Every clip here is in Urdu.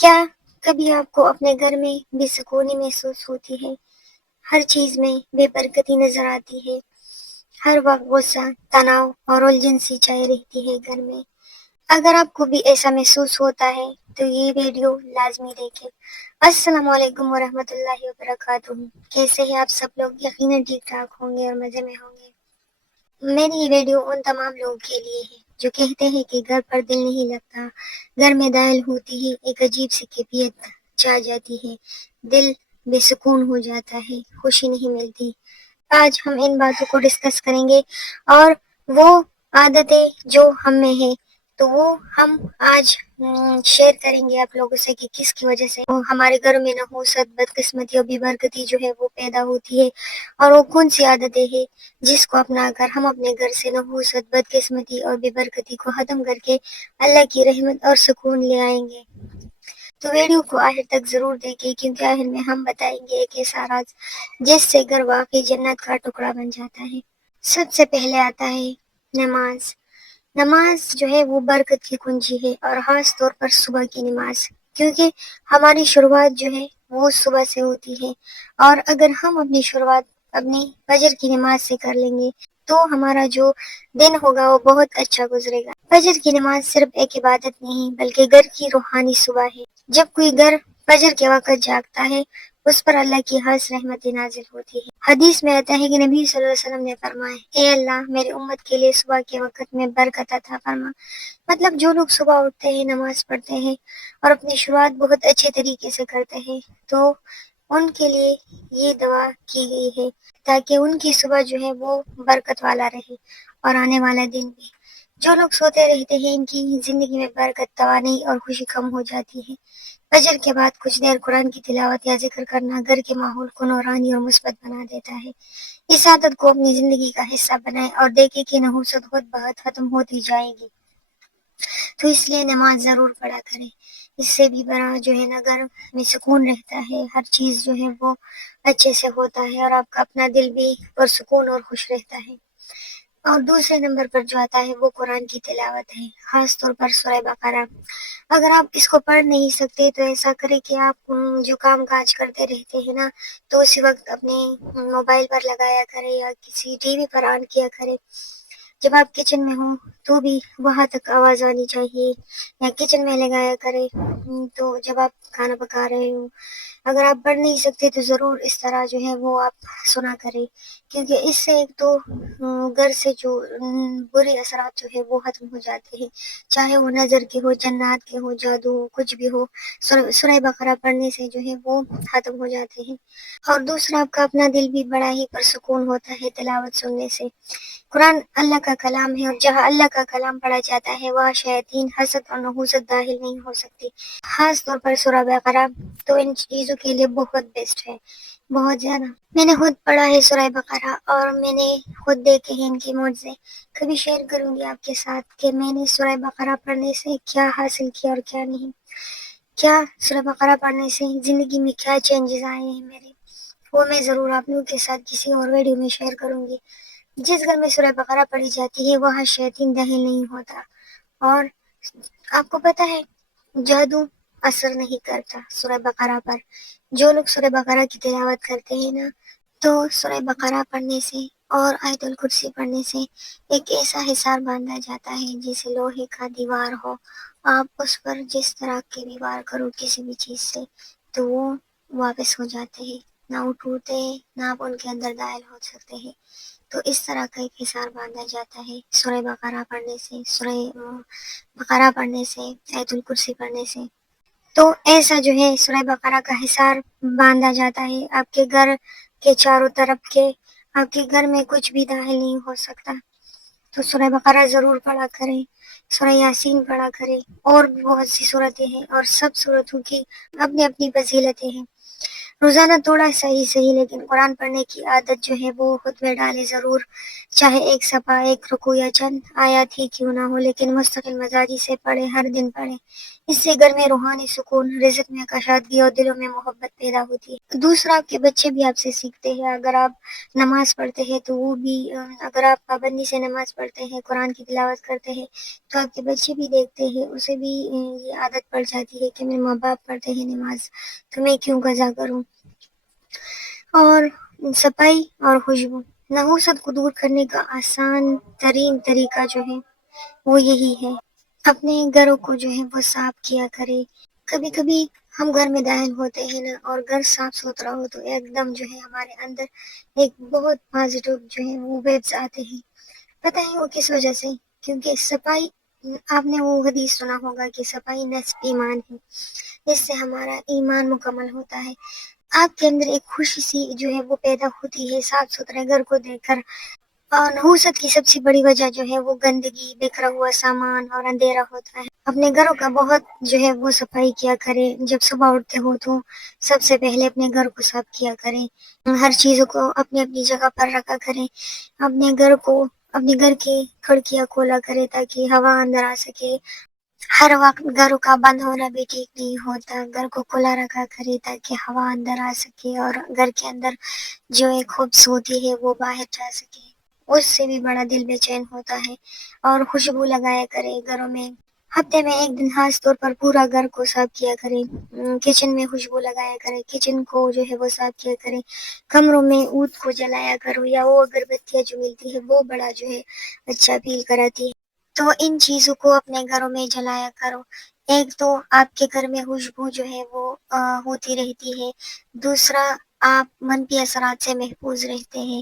کیا کبھی آپ کو اپنے گھر میں بے سکونی محسوس ہوتی ہے؟ ہر چیز میں بے برکتی نظر آتی ہے، ہر وقت غصہ، تناؤ اور الجھن سی چھائی رہتی ہے گھر میں۔ اگر آپ کو بھی ایسا محسوس ہوتا ہے تو یہ ویڈیو لازمی دیکھیں۔ السلام علیکم ورحمۃ اللہ وبرکاتہ۔ کیسے ہیں آپ سب لوگ؟ یقیناً ٹھیک ٹھاک ہوں گے اور مزے میں ہوں گے۔ میری یہ ویڈیو ان تمام لوگوں کے لیے ہے جو کہتے ہیں کہ گھر پر دل نہیں لگتا، گھر میں دائل ہوتی ہے، ایک عجیب سی کیفیت چھا جاتی ہے، دل بے سکون ہو جاتا ہے، خوشی نہیں ملتی۔ آج ہم ان باتوں کو ڈسکس کریں گے اور وہ عادتیں جو ہم میں ہیں تو وہ ہم آج شیئر کریں گے آپ لوگوں سے کہ کس کی وجہ سے ہمارے گھروں میں نحوست، بدقسمتی اور بے برکتی جو ہے وہ پیدا ہوتی ہے، اور وہ کون سی عادتیں ہیں جس کو اپنا کر ہم اپنے گھر سے نحوست، بدقسمتی اور بے برکتی کو ختم کر کے اللہ کی رحمت اور سکون لے آئیں گے۔ تو ویڈیو کو آخر تک ضرور دیکھیں، کیونکہ آخر میں ہم بتائیں گے ایک ایسا راز جس سے گھر واقعی جنت کا ٹکڑا بن جاتا ہے۔ سب سے پہلے آتا ہے نماز۔ نماز جو ہے وہ برکت کی کنجی ہے، اور خاص طور پر صبح کی نماز، کیونکہ ہماری شروعات جو ہے وہ صبح سے ہوتی ہے، اور اگر ہم اپنی شروعات اپنی فجر کی نماز سے کر لیں گے تو ہمارا جو دن ہوگا وہ بہت اچھا گزرے گا۔ فجر کی نماز صرف ایک عبادت نہیں بلکہ گھر کی روحانی صبح ہے۔ جب کوئی گھر فجر کے وقت جاگتا ہے اس پر اللہ کی خاص رحمت نازل ہوتی ہے۔ حدیث میں آتا ہے کہ نبی صلی اللہ علیہ وسلم نے فرمایا، اے اللہ میری امت کے لیے صبح کے وقت میں برکت عطا فرما۔ مطلب جو لوگ صبح اٹھتے ہیں، نماز پڑھتے ہیں اور اپنی شروعات بہت اچھے طریقے سے کرتے ہیں تو ان کے لیے یہ دعا کی گئی ہے تاکہ ان کی صبح جو ہے وہ برکت والا رہے اور آنے والا دن بھی۔ جو لوگ سوتے رہتے ہیں ان کی زندگی میں برکت، توانائی اور خوشی کم ہو جاتی ہے۔ فجر کے بعد کچھ دیر قرآن کی تلاوت یا ذکر کرنا گھر کے ماحول کو نورانی اور مثبت بنا دیتا ہے۔ اس عادت کو اپنی زندگی کا حصہ بنائیں اور دیکھیں کہ نحوست خود بخود ختم ہوتی جائے گی۔ تو اس لیے نماز ضرور پڑھا کریں، اس سے بھی بڑا جو ہے نا گھر میں سکون رہتا ہے، ہر چیز جو ہے وہ اچھے سے ہوتا ہے اور آپ کا اپنا دل بھی پرسکون اور خوش رہتا ہے۔ اور دوسرے نمبر پر جو آتا ہے وہ قرآن کی تلاوت ہے، خاص طور پر سورہ بقرہ۔ اگر آپ اس کو پڑھ نہیں سکتے تو ایسا کریں کہ آپ جو کام کاج کرتے رہتے ہیں نا تو اسی وقت اپنے موبائل پر لگایا کریں یا کسی ٹی وی پر آن کیا کریں۔ جب آپ کچن میں ہوں تو بھی وہاں تک آواز آنی چاہیے، یا کچن میں لگایا کریں تو جب آپ کھانا پکا رہے ہو۔ اگر آپ پڑھ نہیں سکتے تو ضرور اس طرح جو ہے وہ آپ سنا کریں، کیونکہ اس سے ایک تو گھر سے جو برے اثرات جو ہے وہ ختم ہو جاتے ہیں، چاہے وہ نظر کے ہو، جنات کے ہو، جادو ہو، کچھ بھی ہو، سورہ بقرہ پڑھنے سے جو ہے وہ ختم ہو جاتے ہیں۔ اور دوسرا آپ کا اپنا دل بھی بڑا ہی پرسکون ہوتا ہے تلاوت سننے سے۔ قرآن اللہ کا کلام ہے، اور جہاں اللہ کا کلام پڑھا جاتا ہے وہاں شیاطین، حسد اور نحوست داخل نہیں ہو سکتی۔ خاص طور پر سورہ بقرہ تو ان چیزوں کے لیے بہت بیسٹ ہے، بہت زیادہ۔ میں نے خود پڑھا ہے سورہ بقرہ اور میں نے خود دیکھے ہیں ان کی معجزے۔ کبھی شیئر کروں گی آپ کے ساتھ کہ میں نے سورہ بقرہ پڑھنے سے کیا حاصل کیا اور کیا نہیں، کیا سورہ بقرہ پڑھنے سے زندگی میں کیا چینجز آئے ہیں میرے، وہ میں ضرور آپ لوگوں کے ساتھ کسی اور ویڈیو میں شیئر کروں گی۔ جس گھر میں سورہ بقرہ پڑھی جاتی ہے وہاں شیاطین داخل نہیں ہوتا، اور آپ کو پتہ ہے جادو اثر نہیں کرتا سورہ بقرہ پر۔ جو لوگ سورہ بقرہ کی تلاوت کرتے ہیں نا تو سورہ بقرہ پڑھنے سے اور آیت الکرسی پڑھنے سے ایک ایسا حصار باندھا جاتا ہے جیسے لوہے کا دیوار ہو، آپ اس پر جس طرح کی بھی وار کرو کسی بھی چیز سے تو وہ واپس ہو جاتے ہیں، نہ وہ ٹوٹتے ہیں نہ آپ ان کے اندر داخل ہو سکتے ہیں۔ تو اس طرح کا ایک حصار باندھا جاتا ہے سورہ بقرہ پڑھنے سے، سورہ بقرہ پڑھنے سے، آیت الکرسی پڑھنے سے۔ تو ایسا جو ہے سورہ بقرہ کا حصار باندھا جاتا ہے آپ کے گھر کے چاروں طرف کے، آپ کے گھر میں کچھ بھی داخل نہیں ہو سکتا۔ تو سورہ بقرہ ضرور پڑھا کریں، سورہ یاسین پڑھا کریں، اور بھی بہت سی صورتیں ہیں اور سب صورتوں کی اپنی اپنی فضیلتیں ہیں۔ روزانہ تھوڑا سا ہی صحیح لیکن قرآن پڑھنے کی عادت جو ہے وہ خود میں ڈالے ضرور، چاہے ایک صفحہ، ایک رکوع یا چند آیات ہی کیوں نہ ہو، لیکن مستقل مزاجی سے پڑھے، ہر دن پڑھے۔ اس سے گھر میں روحانی سکون، رزق میں کشادگی اور دلوں میں محبت پیدا ہوتی ہے۔ دوسرا، آپ کے بچے بھی آپ سے سیکھتے ہیں۔ اگر آپ نماز پڑھتے ہیں تو وہ بھی، اگر آپ پابندی سے نماز پڑھتے ہیں، قرآن کی تلاوت کرتے ہیں، تو آپ کے بچے بھی دیکھتے ہیں، اسے بھی یہ عادت پڑ جاتی ہے کہ میرے ماں باپ پڑھتے ہیں نماز، تو میں کیوں قضا کروں۔ اور صفائی اور خوشبو، نحوست کو دور کرنے کا آسان ترین طریقہ جو ہے وہ یہی ہے، اپنے گھروں کو جو ہے وہ صاف کیا کرے۔ کبھی کبھی ہم گھر میں داخل ہوتے ہیں نا، اور گھر صاف ستھرا ہو تو ایک دم جو ہے ہمارے اندر ایک بہت پازیٹیو جو ہے وہ ویبس آتے ہیں۔ پتہ ہے وہ کس وجہ سے؟ کیونکہ صفائی، آپ نے وہ حدیث سنا ہوگا کہ صفائی نصف ایمان ہے، اس سے ہمارا ایمان مکمل ہوتا ہے۔ آپ کے اندر ایک خوشی سی جو ہے وہ پیدا ہوتی ہے صاف ستھرے گھر کو دیکھ کر۔ اور نحوست کی سب سے بڑی وجہ جو ہے وہ گندگی، بکھرا ہوا سامان اور اندھیرا ہوتا ہے۔ اپنے گھروں کا بہت جو ہے وہ صفائی کیا کرے۔ جب صبح اٹھتے ہو تو سب سے پہلے اپنے گھر کو صاف کیا کریں، ہر چیزوں کو اپنی اپنی جگہ پر رکھا کریں، اپنے گھر کو، اپنے گھر کی کھڑکیاں کھولا کرے تاکہ ہوا اندر آ سکے۔ ہر وقت گھروں کا بند ہونا بھی ٹھیک نہیں ہوتا، گھر کو کھلا رکھا کرے تاکہ ہوا اندر آ سکے اور گھر کے اندر جو ایک خوبصورتی ہے وہ باہر جا سکے، اس سے بھی بڑا دل بے چین ہوتا ہے۔ اور خوشبو لگایا کرے گھروں میں، ہفتے میں ایک دن خاص طور پر پورا گھر کو صاف کیا کرے۔ کچن میں خوشبو لگایا کرے، کچن کو جو ہے وہ صاف کیا کرے، کمروں میں عود کو جلایا کرو، یا وہ اگربتیاں جو ملتی ہے وہ بڑا جو ہے اچھا فیل کراتی ہے، تو ان چیزوں کو اپنے گھروں میں جلایا کرو۔ ایک تو آپ کے گھر میں خوشبو جو ہے وہ ہوتی رہتی ہے، دوسرا آپ منفی اثرات سے محفوظ رہتے ہیں۔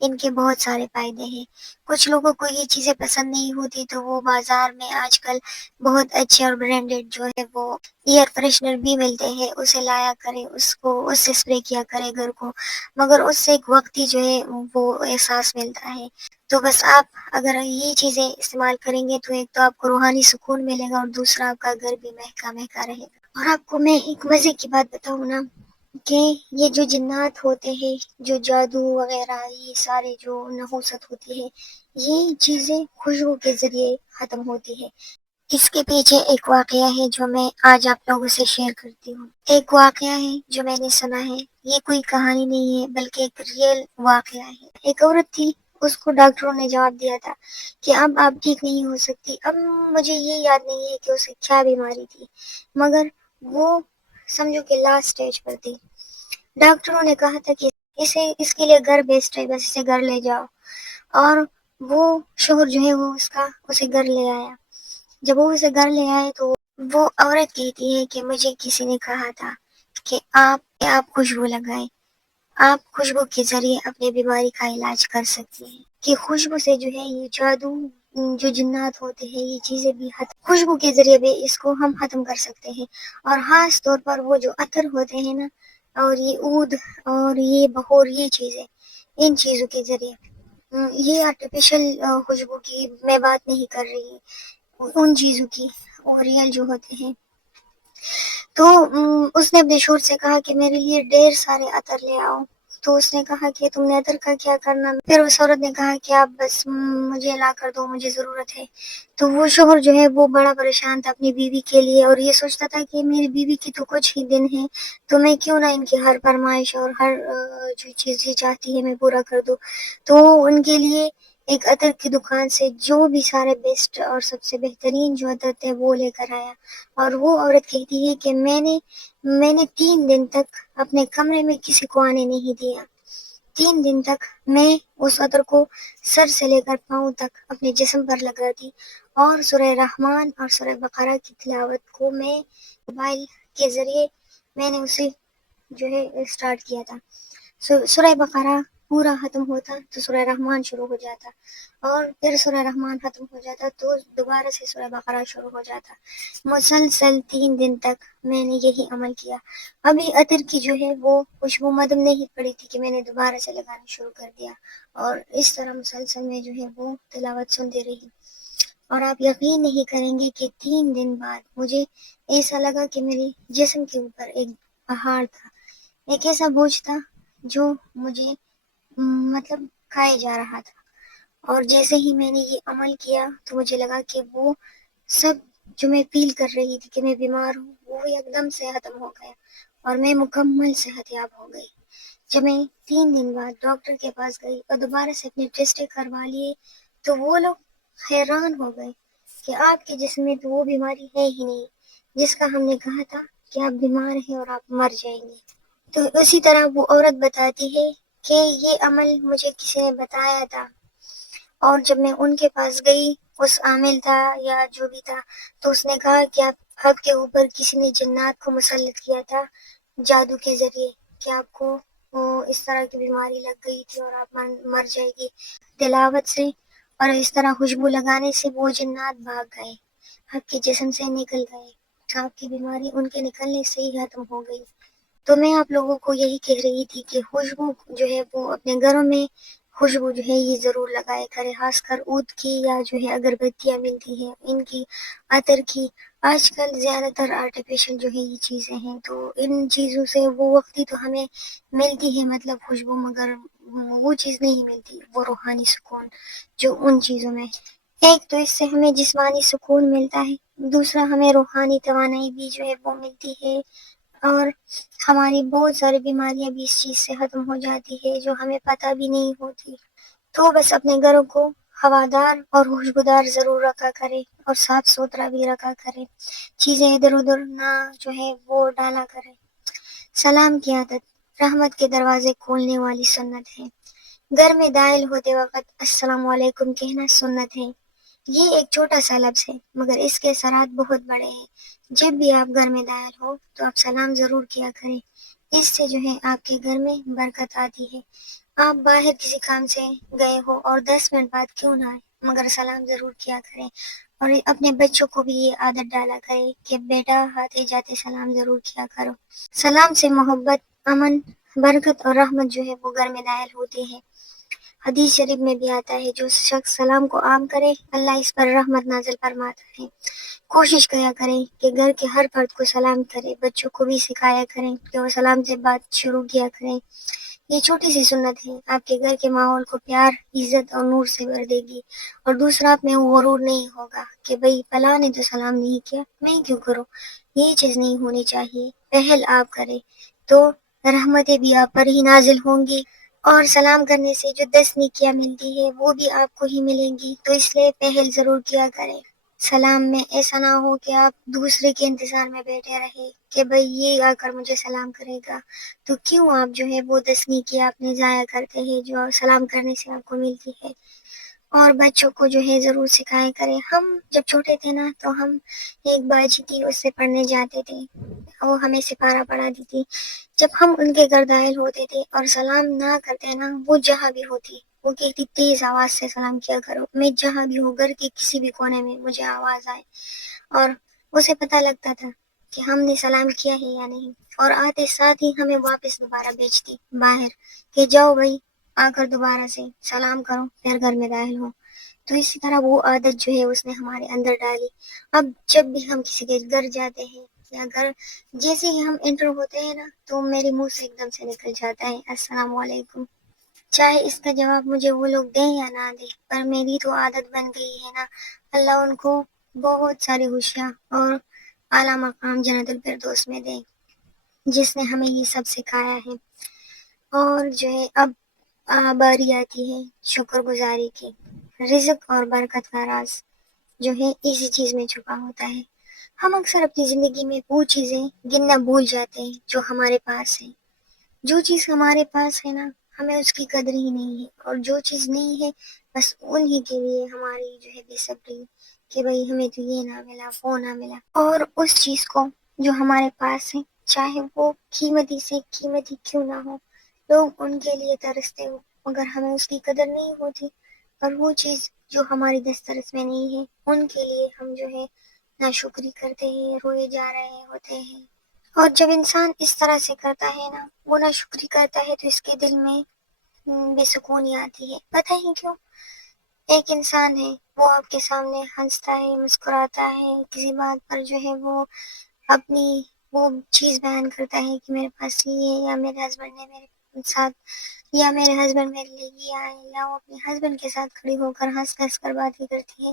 ان کے بہت سارے فائدے ہیں۔ کچھ لوگوں کو یہ چیزیں پسند نہیں ہوتی تو وہ بازار میں آج کل بہت اچھے اور برانڈیڈ جو ہے وہ ایئر فریشنر بھی ملتے ہیں، اسے لایا کرے، اس سے اسپرے کیا کرے گھر کو، مگر اس سے ایک وقتی جو ہے وہ احساس ملتا ہے۔ تو بس آپ اگر یہ چیزیں استعمال کریں گے تو ایک تو آپ کو روحانی سکون ملے گا، اور دوسرا آپ کا گھر بھی مہکا مہکا رہے گا۔ اور آپ کو میں ایک مزے کی بات بتاؤں نا، کہ یہ جو جنات ہوتے ہیں، جو جادو وغیرہ، یہ سارے جو نحوست ہوتی ہے، یہ چیزیں خوشبو کے ذریعے ختم ہوتی ہے۔ اس کے پیچھے ایک واقعہ ہے جو میں آج آپ لوگوں سے شیئر کرتی ہوں۔ ایک واقعہ ہے جو میں نے سنا ہے، یہ کوئی کہانی نہیں ہے بلکہ ایک ریئل واقعہ ہے۔ ایک عورت تھی، اس کو ڈاکٹروں نے جواب دیا تھا کہ اب آپ ٹھیک نہیں ہو سکتی۔ اب مجھے یہ یاد نہیں ہے کہ اسے کیا بیماری تھی، مگر وہ سمجھو کہ لاسٹ سٹیج پر تھی۔ ڈاکٹروں نے کہا تھا کہ اس کے لیے گھر بیسٹ ہے، بس اسے گھر لے جاؤ۔ اور وہ شوہر جو ہے وہ اسے گھر لے آیا۔ جب وہ اسے گھر لے آئے تو وہ عورت کہتی ہے کہ مجھے کسی نے کہا تھا کہ آپ خوشبو لگائیں، آپ خوشبو کے ذریعے اپنی بیماری کا علاج کر سکتی ہیں، کہ خوشبو سے جو ہے یہ جادو، جو جنات ہوتے ہیں، یہ چیزیں بھی خوشبو کے ذریعے بھی اس کو ہم ختم کر سکتے ہیں۔ اور خاص طور پر وہ جو عطر ہوتے ہیں نا، اور یہ عود اور یہ بخور، یہ چیزیں، ان چیزوں کے ذریعے، یہ آرٹیفیشل خوشبو کی میں بات نہیں کر رہی، ان چیزوں کی، اور ریئل جو ہوتے ہیں۔ تو اس نے اپنے شوہر سے کہا کہ میرے لیے ڈھیر سارے عطر لے آؤ۔ تو اس نے کہا کہ تم نے عطر کا کیا کرنا؟ پھر اس عورت نے کہا کہ آپ بس مجھے لا کر دو، مجھے ضرورت ہے۔ تو وہ شوہر جو ہے وہ بڑا پریشان تھا اپنی بیوی کے لیے، اور یہ سوچتا تھا کہ میری بیوی کی تو کچھ ہی دن ہیں، تو میں کیوں نہ ان کی ہر فرمائش اور ہر جو چیز یہ چاہتی ہے میں پورا کر دوں۔ تو ان کے لیے ایک عطر کی دکان سے جو بھی سارے بیسٹ اور سب سے بہترین جو عطر تھے وہ لے کر آیا۔ اور وہ عورت کہتی ہے کہ میں نے 3 دن تک اپنے کمرے میں کسی کو آنے نہیں دیا۔ 3 دن تک میں اس عطر کو سر سے لے کر پاؤں تک اپنے جسم پر لگاتی، اور سورہ رحمان اور سورہ بقرہ کی تلاوت کو میں موبائل کے ذریعے میں نے اسے جو ہے اسٹارٹ کیا تھا۔ سورہ بقرہ پورا ختم ہوتا تو سورہ رحمان شروع ہو جاتا، اور پھر سورہ رحمان ختم ہو جاتا تو دوبارہ سے سورہ بقرہ شروع ہو جاتا۔ مسلسل 3 دن تک میں نے یہی عمل کیا۔ ابھی عطر کی جو ہے وہ خوشبو مدم نہیں پڑی تھی کہ میں نے دوبارہ سے لگانا شروع کر دیا، اور اس طرح مسلسل میں جو ہے وہ تلاوت سنتی رہی۔ اور آپ یقین نہیں کریں گے کہ 3 دن بعد مجھے ایسا لگا کہ میرے جسم کے اوپر ایک پہاڑ تھا، ایک ایسا بوجھ تھا جو مجھے مطلب کھائے جا رہا تھا۔ اور جیسے ہی میں نے یہ عمل کیا تو مجھے لگا کہ وہ سب جو میں فیل کر رہی تھی کہ میں بیمار ہوں وہ ایک دم سے ختم ہو گیا اور میں مکمل صحت یاب ہو گئی۔ جب میں 3 دن بعد ڈاکٹر کے پاس گئی اور دوبارہ سے اپنے ٹیسٹ کروا لیے تو وہ لوگ حیران ہو گئے کہ آپ کے جسم میں تو وہ بیماری ہے ہی نہیں جس کا ہم نے کہا تھا کہ آپ بیمار ہیں اور آپ مر جائیں گے۔ تو اسی طرح وہ عورت بتاتی ہے کہ یہ عمل مجھے کسی نے بتایا تھا، اور جب میں ان کے پاس گئی، اس عامل تھا یا جو بھی تھا، تو اس نے کہا کہ آپ کے اوپر کسی نے جنات کو مسلط کیا تھا جادو کے ذریعے کہ آپ کو اس طرح کی بیماری لگ گئی تھی اور آپ مر جائے گی۔ تلاوت سے اور اس طرح خوشبو لگانے سے وہ جنات بھاگ گئے، آپ کے جسم سے نکل گئے، آپ کی بیماری ان کے نکلنے سے ہی ختم ہو گئی۔ تو میں آپ لوگوں کو یہی کہہ رہی تھی کہ خوشبو جو ہے وہ اپنے گھروں میں خوشبو جو ہے یہ ضرور لگائے کرے، خاص کر عود کی یا جو ہے اگربتیاں ملتی ہیں ان کی، عطر کی۔ آج کل زیادہ تر آرٹیفیشل جو ہے یہ چیزیں ہیں، تو ان چیزوں سے وہ وقتی تو ہمیں ملتی ہے مطلب خوشبو، مگر وہ چیز نہیں ملتی، وہ روحانی سکون جو ان چیزوں میں۔ ایک تو اس سے ہمیں جسمانی سکون ملتا ہے، دوسرا ہمیں روحانی توانائی بھی جو ہے وہ ملتی ہے، اور ہماری بہت ساری بیماریاں بھی اس چیز سے ختم ہو جاتی ہے جو ہمیں پتہ بھی نہیں ہوتی۔ تو بس اپنے گھروں کو ہوادار اور خوشبودار ضرور رکھا کرے اور صاف ستھرا بھی رکھا کرے، چیزیں ادھر ادھر نہ جو ہے وہ ڈالا کرے۔ سلام کی عادت رحمت کے دروازے کھولنے والی سنت ہے۔ گھر میں داخل ہوتے وقت السلام علیکم کہنا سنت ہے۔ یہ ایک چھوٹا سا لفظ ہے مگر اس کے اثرات بہت بڑے ہیں۔ جب بھی آپ گھر میں داخل ہو تو آپ سلام ضرور کیا کریں، اس سے جو ہے آپ کے گھر میں برکت آتی ہے۔ آپ باہر کسی کام سے گئے ہو اور 10 منٹ بعد کیوں نہ آئے مگر سلام ضرور کیا کریں، اور اپنے بچوں کو بھی یہ عادت ڈالا کریں کہ بیٹا آتے جاتے سلام ضرور کیا کرو۔ سلام سے محبت، امن، برکت اور رحمت جو ہے وہ گھر میں داخل ہوتی ہے۔ حدیث شریف میں بھی آتا ہے جو شخص سلام کو عام کرے اللہ اس پر رحمت نازل فرماتا ہے۔ کوشش کیا کریں کہ گھر کے ہر فرد کو سلام کریں، بچوں کو بھی سکھایا کریں کہ وہ سلام سے بات شروع کیا کریں۔ یہ چھوٹی سی سنت ہے آپ کے گھر کے ماحول کو پیار، عزت اور نور سے بھر دے گی، اور دوسرا آپ میں غرور نہیں ہوگا کہ بھئی فلاں نے تو سلام نہیں کیا میں کیوں کروں۔ یہ چیز نہیں ہونی چاہیے، پہل آپ کریں تو رحمتیں بھی آپ پر ہی نازل ہوں گی، اور سلام کرنے سے جو 10 نیکیاں ملتی ہے وہ بھی آپ کو ہی ملیں گی، تو اس لیے پہل ضرور کیا کریں۔ سلام میں ایسا نہ ہو کہ آپ دوسرے کے انتظار میں بیٹھے رہے کہ بھئی یہ آ کر مجھے سلام کرے گا، تو کیوں آپ جو ہے وہ 10 نیکیاں اپنے ضائع کرتے ہیں جو سلام کرنے سے آپ کو ملتی ہے۔ اور بچوں کو جو ہے ضرور سکھایا کریں۔ ہم جب چھوٹے تھے نا تو ہم ایک باجی تھی اس سے پڑھنے جاتے تھے، وہ ہمیں سپارہ پڑھاتی تھی۔ جب ہم ان کے گھر داخل ہوتے تھے اور سلام نہ کرتے نا، وہ جہاں بھی ہوتی وہ کہتی تیز آواز سے سلام کیا کرو، میں جہاں بھی ہوں گھر کے کسی بھی کونے میں مجھے آواز آئے، اور اسے پتہ لگتا تھا کہ ہم نے سلام کیا ہے یا نہیں، اور آتے ساتھ ہی ہمیں واپس دوبارہ بھیجتی باہر کہ جاؤ بھائی آ کر دوبارہ سے سلام کرو پھر گھر میں داخل ہو۔ تو اسی طرح وہ عادت جو ہے اس نے ہمارے اندر ڈالی۔ اب جب بھی ہم کسی کے گھر جاتے ہیں یا گھر جیسے ہی ہم انٹر ہوتے ہیں نا تو میرے منہ سے ایک دم سے نکل جاتا ہے السلام علیکم، چاہے اس کا جواب مجھے وہ لوگ دیں یا نہ دیں، پر میری تو عادت بن گئی ہے نا۔ اللہ ان کو بہت ساری خوشیاں اور اعلیٰ مقام جنت الفردوس میں دیں جس نے ہمیں یہ سب سکھایا ہے۔ اور جو ہے اب باری آتی ہے شکر گزاری کی۔ رزق اور برکت کا راز جو ہے اسی چیز میں چھپا ہوتا ہے۔ ہم اکثر اپنی زندگی میں وہ چیزیں گننا بھول جاتے ہیں جو ہمارے پاس ہیں۔ جو چیز ہمارے پاس ہے نا ہمیں اس کی قدر ہی نہیں ہے، اور جو چیز نہیں ہے بس انہی کے لیے ہماری جو ہے بے صبری کہ بھئی ہمیں تو یہ نہ ملا وہ نہ ملا، اور اس چیز کو جو ہمارے پاس ہے چاہے وہ قیمتی سے قیمتی کیوں نہ ہو، لوگ ان کے لیے ترستے ہو مگر ہمیں اس کی قدر نہیں ہوتی، اور وہ چیز جو ہماری دسترس میں نہیں ہے ان کے لیے ہم جو ہے ناشکری کرتے ہیں، روئے جا رہے ہوتے ہیں۔ اور جب انسان اس طرح سے کرتا ہے نا، وہ ناشکری کرتا ہے، تو اس کے دل میں بے سکونی آتی ہے، پتہ ہی کیوں۔ ایک انسان ہے وہ آپ کے سامنے ہنستا ہے، مسکراتا ہے، کسی بات پر جو ہے وہ اپنی وہ چیز بیان کرتا ہے کہ میرے پاس یہ ہے، یا میرے ہسبینڈ نے میرے ساتھ، یا میرے ہسبینڈ میرے لیے یہ آئے، یا وہ اپنے ہسبینڈ کے ساتھ کھڑی ہو کر ہنس ہنس کر باتیں کرتی ہے،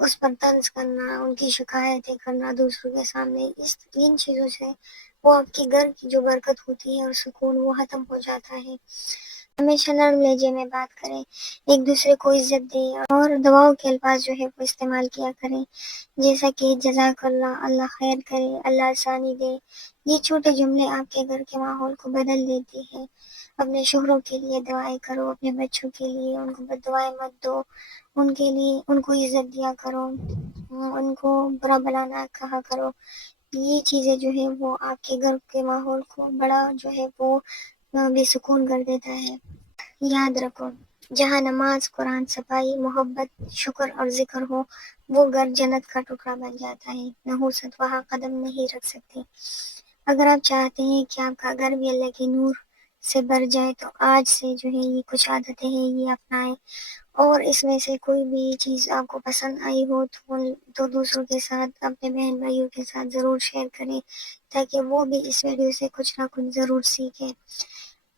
اس پر طنز کرنا، ان کی شکایتیں کرنا دوسروں کے سامنے، ان چیزوں سے وہ آپ کے گھر کی جو برکت ہوتی ہے اور سکون وہ ختم ہو جاتا ہے۔ ہمیشہ نرم لہجے میں بات کریں، ایک دوسرے کو عزت دیں اور دعاؤں کے الفاظ جو ہے وہ استعمال کیا کریں، جیسا کہ جزاک اللہ، اللہ خیر کرے، اللہ آسانی دے۔ یہ چھوٹے جملے آپ کے گھر کے ماحول کو بدل دیتی ہے۔ اپنے شوہروں کے لیے دعائیں کرو، اپنے بچوں کے لیے ان کو بددعائیں مت دو، ان کے لیے ان کو عزت دیا کرو، ان کو برا بلا نہ کہا کرو۔ یہ چیزیں جو ہے وہ آپ کے گھر کے ماحول کو بڑا جو ہے وہ بے سکون کر دیتا ہے۔ یاد رکھو، جہاں نماز، قرآن، صفائی، محبت، شکر اور ذکر ہو، وہ گھر جنت کا ٹکڑا بن جاتا ہے۔ نحوست وہاں قدم نہیں رکھ سکتی۔ اگر آپ چاہتے ہیں کہ آپ کا گھر بھی اللہ کے نور سے بھر جائے تو آج سے جو ہے یہ کچھ عادتیں ہیں یہ اپنائیں، اور اس میں سے کوئی بھی چیز آپ کو پسند آئی ہو تو دوسروں کے ساتھ، اپنے بہن بھائیوں کے ساتھ ضرور شیئر کریں تاکہ وہ بھی اس ویڈیو سے کچھ نہ کچھ ضرور سیکھیں۔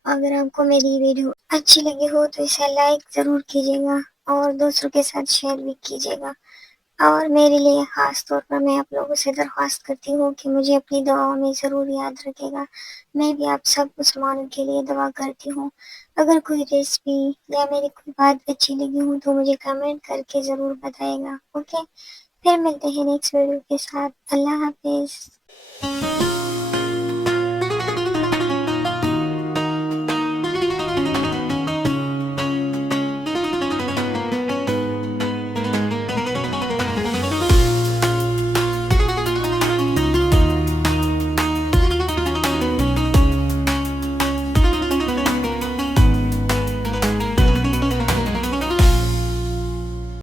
اگر آپ کو میری ویڈیو اچھی لگی ہو تو اسے لائک ضرور کیجیے گا اور دوسروں کے ساتھ شیئر بھی کیجیے گا، اور میرے لیے خاص طور پر میں آپ لوگوں سے درخواست کرتی ہوں کہ مجھے اپنی دعاؤں میں ضرور یاد رکھے گا۔ میں بھی آپ سب مسلمانوں کے لیے دعا کرتی ہوں۔ اگر کوئی ریسپی یا میری کوئی بات اچھی لگی ہو تو مجھے کمنٹ کر کے ضرور بتائے گا، اوکے؟ پھر ملتے ہیں نیکسٹ ویڈیو کے ساتھ۔ اللہ حافظ۔